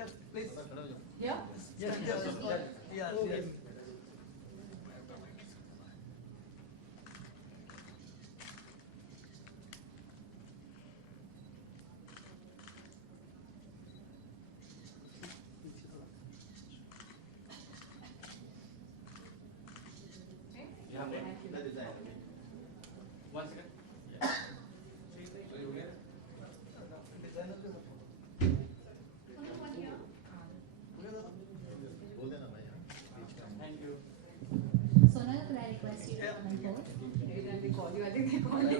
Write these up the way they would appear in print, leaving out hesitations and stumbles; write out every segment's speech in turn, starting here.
Yes, please. Yeah? Yes, yes, yes, yes. Yeah, the design. One second. Thank you. Sonal, could I request you to come and pose? Maybe then they call you. I think they call you. I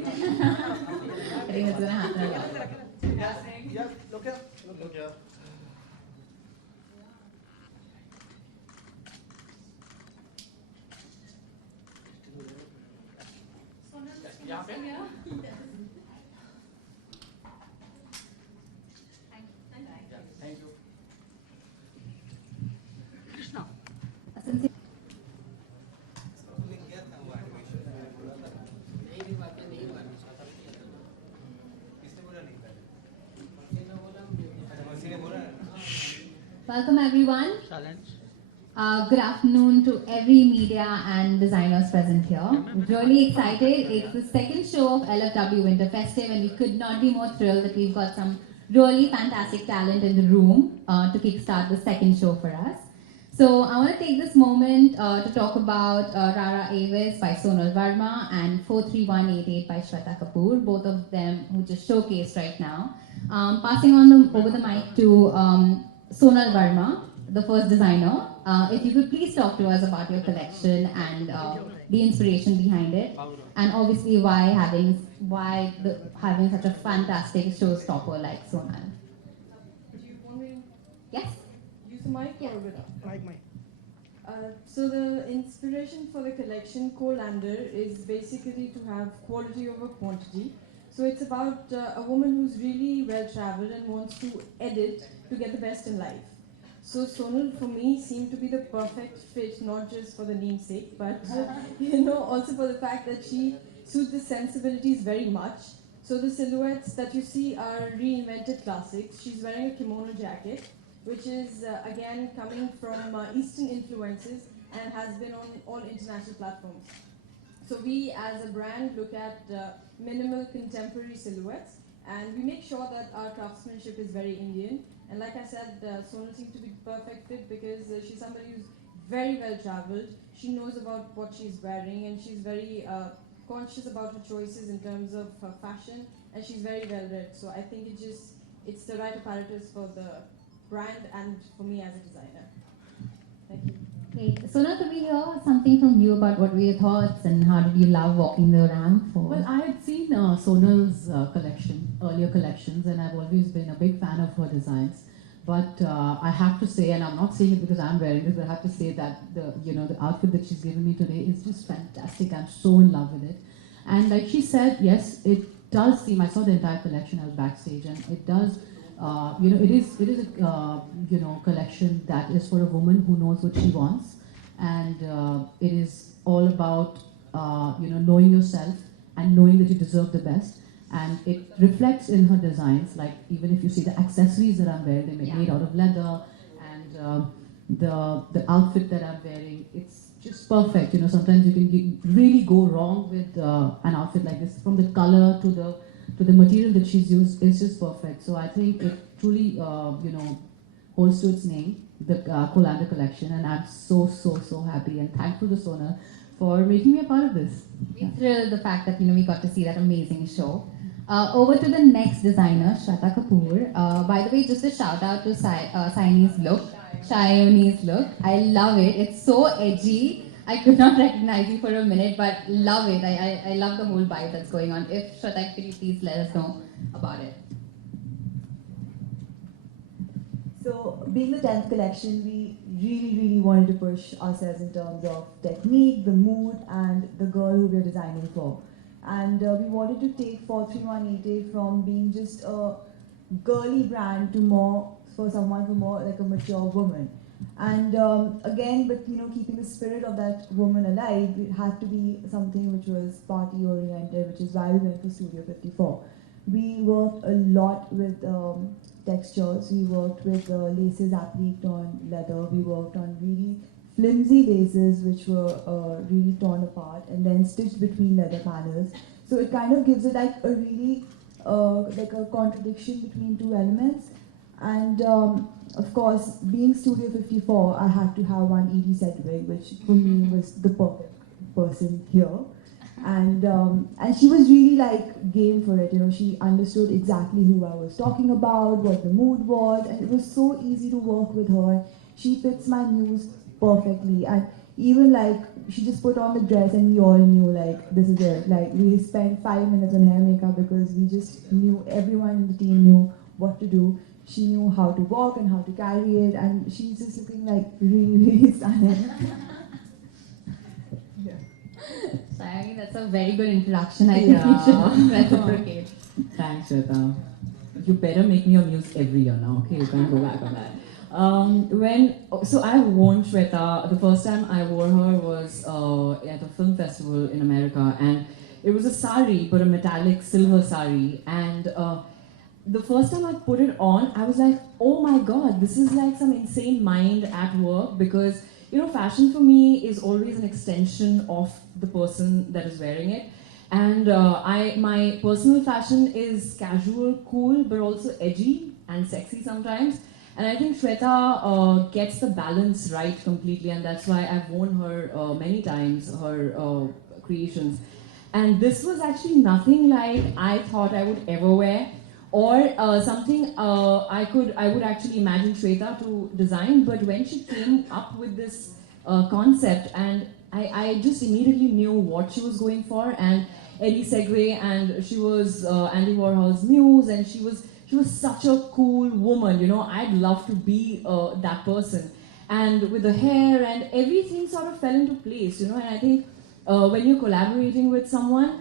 think it's gonna happen a lot. Yes, yes, look here. Look here. Yeah, okay. Yeah. Yeah, thank you. Since Welcome everyone. Good afternoon to every media and designers present here. We're really excited. It's the second show of LFW Winter Festive and we could not be more thrilled that we've got some really fantastic talent in the room to kickstart the second show for us. So I want to take this moment to talk about Rara Avis by Sonal Verma and 43188 by Shweta Kapoor, both of them who just showcased right now. Passing on over the mic to Sonal Verma, the first designer. If you could please talk to us about your collection and the inspiration behind it, and obviously having such a fantastic showstopper like Sonal. Do you want me Yes. to use the mic or without? Mic. So the inspiration for the collection, Colander, is basically to have quality over quantity. So it's about a woman who's really well traveled and wants to edit to get the best in life. So Sonal for me seemed to be the perfect fit, not just for the namesake, but also for the fact that she suits the sensibilities very much. So the silhouettes that you see are reinvented classics. She's wearing a kimono jacket, which is again coming from Eastern influences and has been on all international platforms. So we as a brand look at minimal contemporary silhouettes and we make sure that our craftsmanship is very Indian. And like I said, Sonal seemed to be the perfect fit because she's somebody who's very well traveled. She knows about what she's wearing and she's very conscious about her choices in terms of her fashion and she's very well read. So I think it's the right apparatus for the brand and for me as a designer. Thank you. Great. Sonal, could we hear something from you about what were your thoughts and how did you love walking the ramp? Well, I had seen Sonal's earlier collections, and I've always been a big fan of her designs. But I have to say, and I'm not saying it because I'm wearing this, but I have to say that the outfit that she's given me today is just fantastic. I'm so in love with it. And like she said, yes, it does seem. I saw the entire collection. I was backstage, and it does. It is a collection that is for a woman who knows what she wants, and it is all about knowing yourself and knowing that you deserve the best. And it reflects in her designs. Like even if you see the accessories that I'm wearing, they're made out of leather, and the outfit that I'm wearing, it's just perfect. Sometimes you can really go wrong with an outfit like this, from the color to the material that she's used. It's just perfect. So I think it truly holds to its name, the Colander collection, and I'm so happy and thankful to Sonal for making me a part of this. We're thrilled the fact that we got to see that amazing show. Over to the next designer, Shweta Kapoor. By the way, just a shout out to Shionese look. I love it. It's so edgy. I could not recognize you for a minute, but love it. I love the whole vibe that's going on. If Shweta, could you please let us know about it? So, being the 10th collection, we really wanted to push ourselves in terms of technique, the mood, and the girl who we're designing for. And we wanted to take 43188 from being just a girly brand to more like a mature woman. And again, but keeping the spirit of that woman alive, it had to be something which was party oriented, which is why we went for Studio 54. We worked a lot with textures. We worked with laces appliqued on leather. We worked on really flimsy laces which were really torn apart and then stitched between leather panels. So it kind of gives it like a really like a contradiction between two elements. And of course, being Studio 54, I had to have one Edie Sedgwick, which for me was the perfect person here. And she was really like game for it. You know, she understood exactly who I was talking about, what the mood was, and it was so easy to work with her. She fits my muse perfectly, and even like she just put on the dress and we all knew like this is it. Like we spent 5 minutes on hair makeup because we just knew, everyone in the team knew what to do. She knew how to walk and how to carry it, and she's just looking like really, really stunning. Yeah. So I mean, that's a very good introduction. I think we should reciprocate. Thanks, Shweta. You better make me your muse every year now, okay? You can't go back on that. So I worn Shweta, the first time I wore her was at a film festival in America, and it was a sari, but a metallic silver sari, and the first time I put it on, I was like, oh my god, this is like some insane mind at work, because you know, fashion for me is always an extension of the person that is wearing it. And my personal fashion is casual, cool, but also edgy and sexy sometimes. And I think Shweta gets the balance right completely, and that's why I've worn her many times, her creations. And this was actually nothing like I thought I would ever wear, or something I would actually imagine Shweta to design. But when she came up with this concept, and I just immediately knew what she was going for. And Ellie Segway, and she was Andy Warhol's muse, and she was such a cool woman, you know. I'd love to be that person. And with the hair and everything sort of fell into place, you know. And I think when you're collaborating with someone,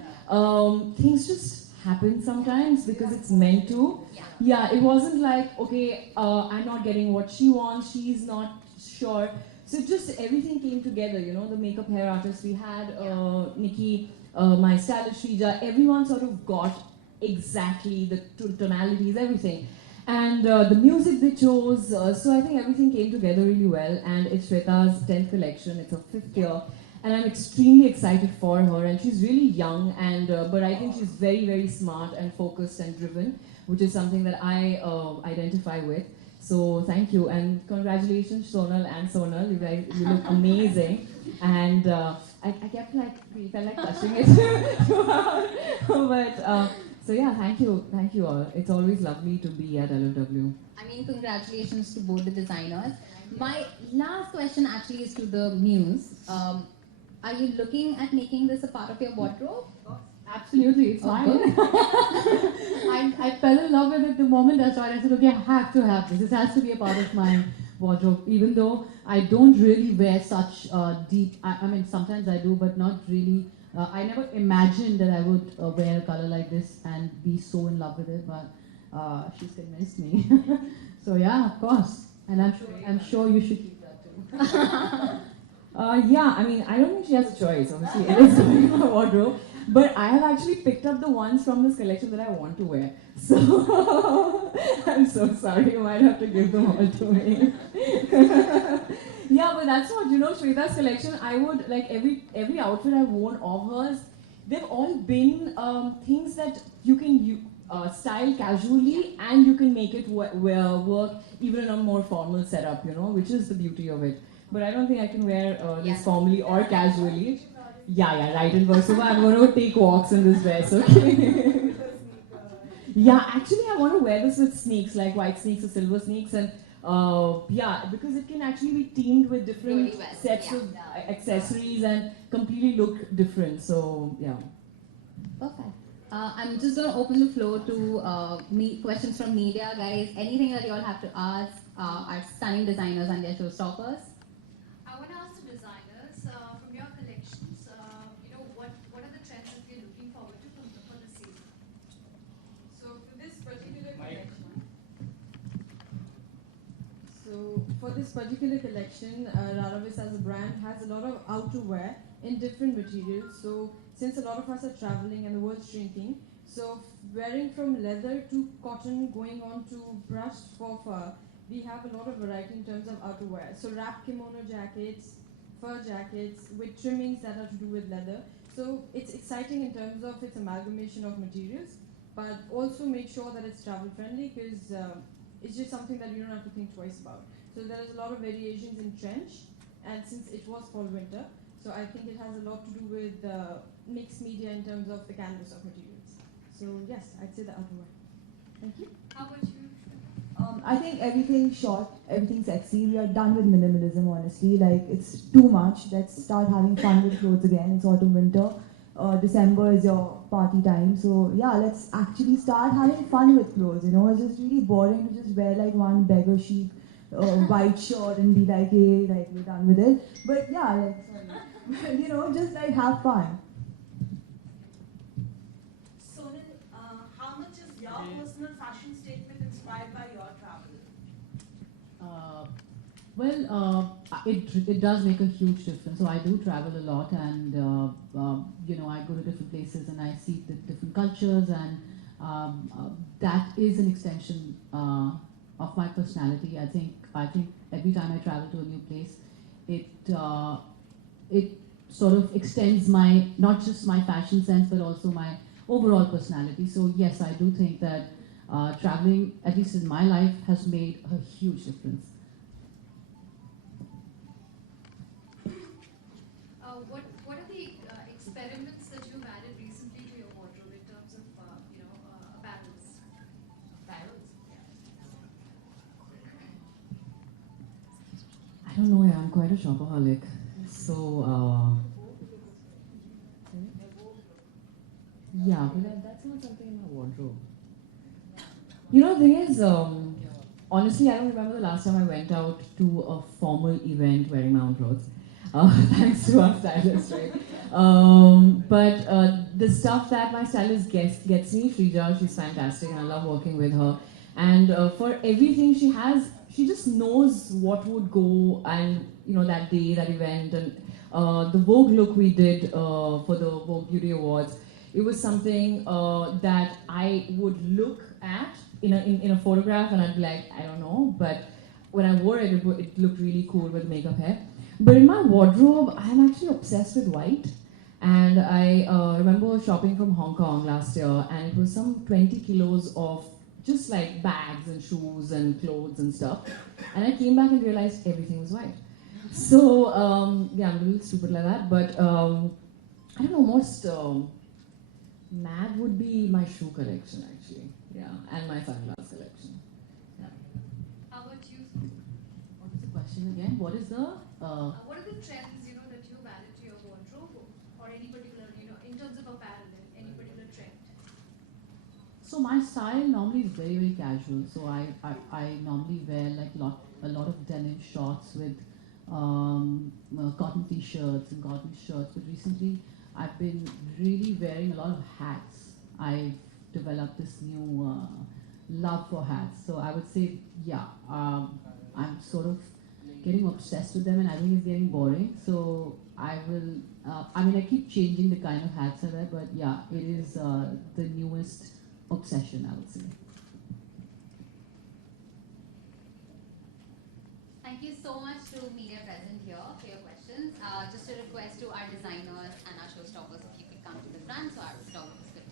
things just happen sometimes because it's meant to. Yeah, it wasn't like, okay, I'm not getting what she wants, she's not sure. So just everything came together, you know. The makeup hair artist we had, Nikki, my stylist Shrija, everyone sort of got exactly the tonalities, everything. And the music they chose, so I think everything came together really well. And it's Shweta's 10th collection, it's her 5th year. And I'm extremely excited for her, and she's really young, and but I think she's very, very smart and focused and driven, which is something that I identify with. So thank you, and congratulations Sonal and Sonal, you guys, you look amazing. And I kept like, felt like touching it but so yeah, thank you all. It's always lovely to be at LFW. I mean, congratulations to both the designers. My last question actually is to the muse. Are you looking at making this a part of your wardrobe? Absolutely, it's fine. I fell in love with it the moment I saw it. I said, okay, I have to have this. This has to be a part of my wardrobe, even though I don't really wear such deep, I mean, sometimes I do, but not really. I never imagined that I would wear a color like this and be so in love with it, but she's convinced me. So yeah, of course. And I'm sure you should keep that too. Yeah, I mean, I don't think she has a choice. Obviously, it is in my wardrobe. But I have actually picked up the ones from this collection that I want to wear. So I'm so sorry, you might have to give them all to me. Yeah, but that's what, you know, Shweta's collection, I would, like every outfit I've worn of hers, they've all been things that you can style casually, and you can make it work even in a more formal setup, you know, which is the beauty of it. But I don't think I can wear this formally or casually. Yeah, right in Versova, I'm going to take walks in this dress, okay? Yeah, actually I want to wear this with sneaks, like white sneaks or silver sneaks, and yeah, because it can actually be teamed with different sets of accessories and completely look different, so yeah. Perfect. I'm just going to open the floor to questions from media, guys. Anything that you all have to ask our stunning designers and their showstoppers? I want to ask the designers from your collections, you know, what are the trends that you're looking forward to for the season? So for this particular collection, Raravis as a brand has a lot of outerwear in different materials. So since a lot of us are traveling and the world's shrinking, So varying from leather to cotton, going on to brushed fur, we have a lot of variety in terms of outerwear. So wrap kimono jackets, fur jackets with trimmings that are to do with leather. So it's exciting in terms of its amalgamation of materials, but also make sure that it's travel friendly because it's just something that you don't have to think twice about. So there is a lot of variations in trench, and since it was fall winter, so I think it has a lot to do with mixed media in terms of the canvas of materials. So yes, I'd say the outerwear. Thank you. How about you? I think everything short, everything sexy. We are done with minimalism, honestly. Like, it's too much. Let's start having fun with clothes again. It's autumn, winter. December is your party time. So, yeah, let's actually start having fun with clothes. You know, it's just really boring to just wear like one beggar chic white shirt and be like, hey, like, we're done with it. But, yeah, like, sorry. You know, just like have fun. Sonal, how much is your personal fashion statement inspired by your travel? It does make a huge difference. So I do travel a lot, and you know, I go to different places and I see the different cultures, and that is an extension of my personality. I think every time I travel to a new place, it sort of extends my, not just my fashion sense, but also my overall personality. So yes, I do think that traveling, at least in my life, has made a huge difference. What are the experiments that you've added recently to your wardrobe in terms of apparels? I don't know, I'm quite a shopaholic. So, yeah, but that's not something in my wardrobe. You know, the thing is, honestly, I don't remember the last time I went out to a formal event wearing my own clothes. Thanks to our stylist, right? But the stuff that my stylist gets me, Shrija, she's fantastic, and I love working with her. And for everything she just knows what would go, and you know, that day, that event, and the Vogue look we did for the Vogue Beauty Awards. It was something that I would look at in a photograph, and I'd be like, I don't know, but when I wore it, it looked really cool with makeup hair. But in my wardrobe, I'm actually obsessed with white. And I remember shopping from Hong Kong last year, and it was some 20 kilos of just like bags and shoes and clothes and stuff. And I came back and realized everything was white. So, yeah, I'm a little stupid like that, but I don't know, most mad would be my shoe collection, actually. Yeah, and my sunglass collection. Yeah. How about you? What is the question again? What is the... what are the trends, you know, that you've added to your wardrobe, or any particular, you know, in terms of apparel, any particular trend? So my style normally is very, very casual. So I normally wear like a lot of denim shorts with cotton t-shirts and cotton shirts. But recently, I've been really wearing a lot of hats. I've developed this new love for hats. So I would say, yeah, I'm sort of getting obsessed with them, and I think it's getting boring. So I will, I mean, I keep changing the kind of hats I wear, but yeah, it is the newest obsession, I would say. Thank you so much to media present here for your questions. Just a request to our designers and our showstoppers, if you could come to the front, so our photographers could.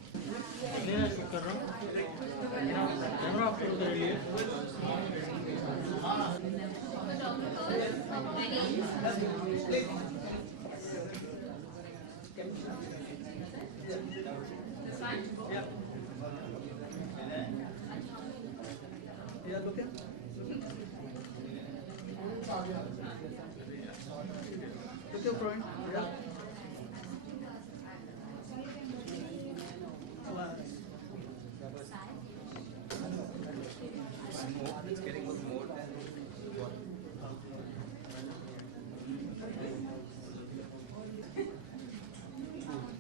That's fine. Yeah. Yeah, look at. Look your front. Yeah. It's getting more than what.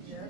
Yeah.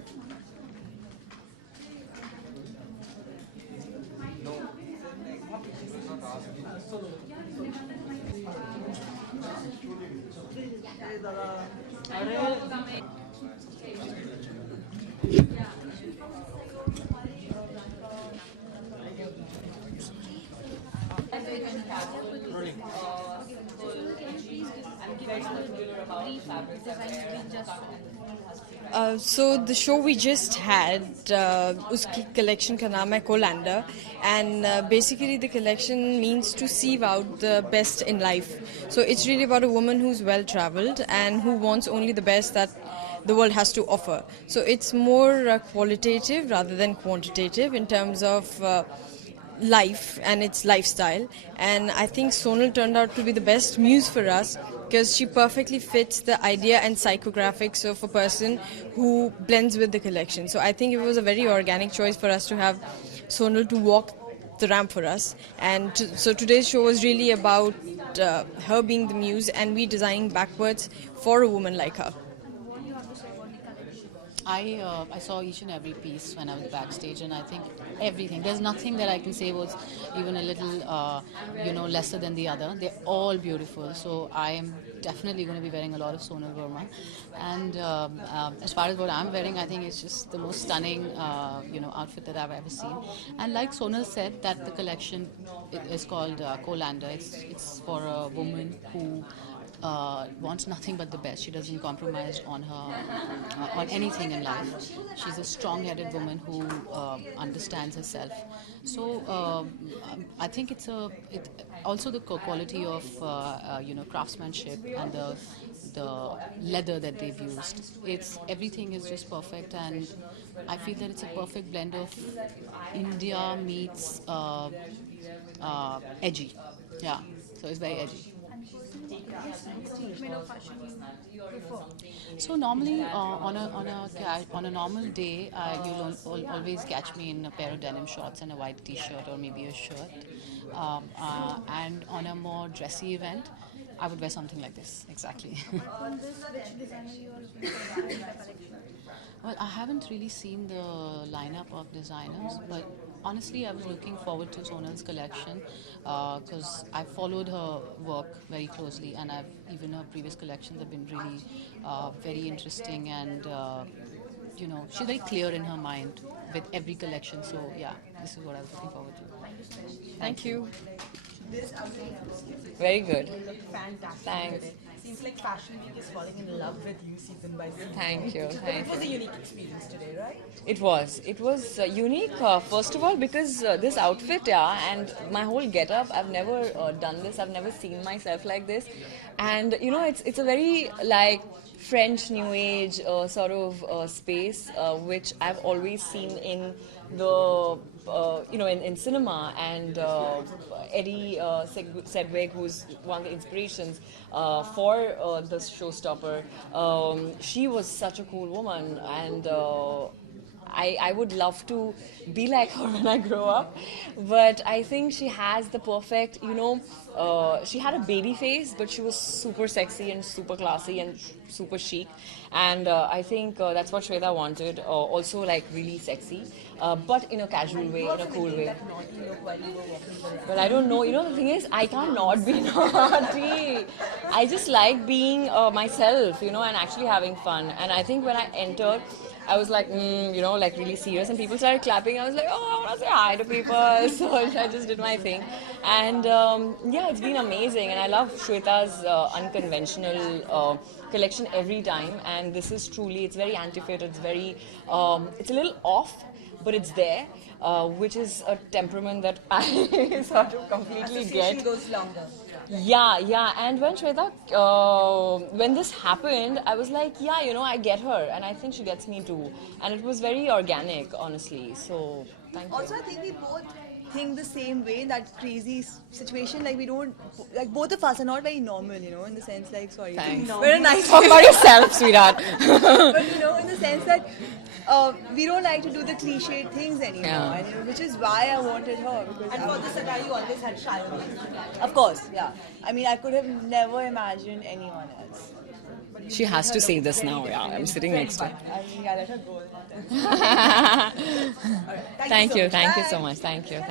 So the show we just had, uski collection ka naam hai Colander, and basically the collection means to sieve out the best in life. So it's really about a woman who's well traveled and who wants only the best that the world has to offer. So it's more qualitative rather than quantitative in terms of life and its lifestyle, and I think Sonal turned out to be the best muse for us because she perfectly fits the idea and psychographics of a person who blends with the collection. So I think it was a very organic choice for us to have Sonal to walk the ramp for us, and so today's show was really about her being the muse and we designing backwards for a woman like her. I saw each and every piece when I was backstage, and I think everything. There's nothing that I can say was even a little, lesser than the other. They're all beautiful. So I am definitely going to be wearing a lot of Sonal Verma. And as far as what I'm wearing, I think it's just the most stunning, outfit that I've ever seen. And like Sonal said, that the collection is called Colander. It's for a woman who wants nothing but the best. She doesn't compromise on on anything in life. She's a strong-headed woman who understands herself. So I think it's also the quality of craftsmanship and the leather that they've used. Everything is just perfect, and I feel that it's a perfect blend of India meets edgy. Yeah, so it's very edgy. So normally on a normal day, you'll always catch me in a pair of denim shorts and a white t-shirt or maybe a shirt. And on a more dressy event, I would wear something like this. Exactly. Well, I haven't really seen the lineup of designers, but honestly, I was looking forward to Sonal's collection because I followed her work very closely, and even her previous collections have been really very interesting, and she's very clear in her mind with every collection. So yeah, this is what I was looking forward to. Thank you. Very good. Fantastic. Thanks. Seems like Fashion Week is falling in love with you season by season. Thank you. It was a unique experience today, right? It was unique, first of all, because this outfit, and my whole get-up, I've never done this, I've never seen myself like this. And, it's a very, French New Age sort of space, which I've always seen in the, in cinema. And Eddie Sedgwick, who's one of the inspirations for the showstopper, she was such a cool woman, and I would love to be like her when I grow up, but I think she has the perfect, she had a baby face, but she was super sexy and super classy and super chic, and I think that's what Shweta wanted, also really sexy, but in a casual way, in a cool way. Well, I don't know, the thing is, I can't not be naughty. I just like being myself, and actually having fun, and I think when I entered, I was like, really serious, and people started clapping. I was like, I want to say hi to people, so I just did my thing. And it's been amazing, and I love Shweta's unconventional collection every time, and this is truly, it's very antiquated, it's very, it's a little off, but it's there, which is a temperament that I sort of completely get. Goes longer. Yeah, and when Shweta, when this happened, I was like, I get her, and I think she gets me too, and it was very organic, honestly, so thank you. Also, I think we both think the same way in that crazy situation, we don't, both of us are not very normal, in the sense, sorry. Thanks. We're a nice Talk about yourself, sweetheart. But, in the sense that we don't like to do the cliched things anymore, and, which is why I wanted her. And for this attire, you always had Shayoni. Of course, yeah. I mean, I could have never imagined anyone else. She has to say this now, I'm sitting next to her. I mean, let her go. Thank you so much. Thank you.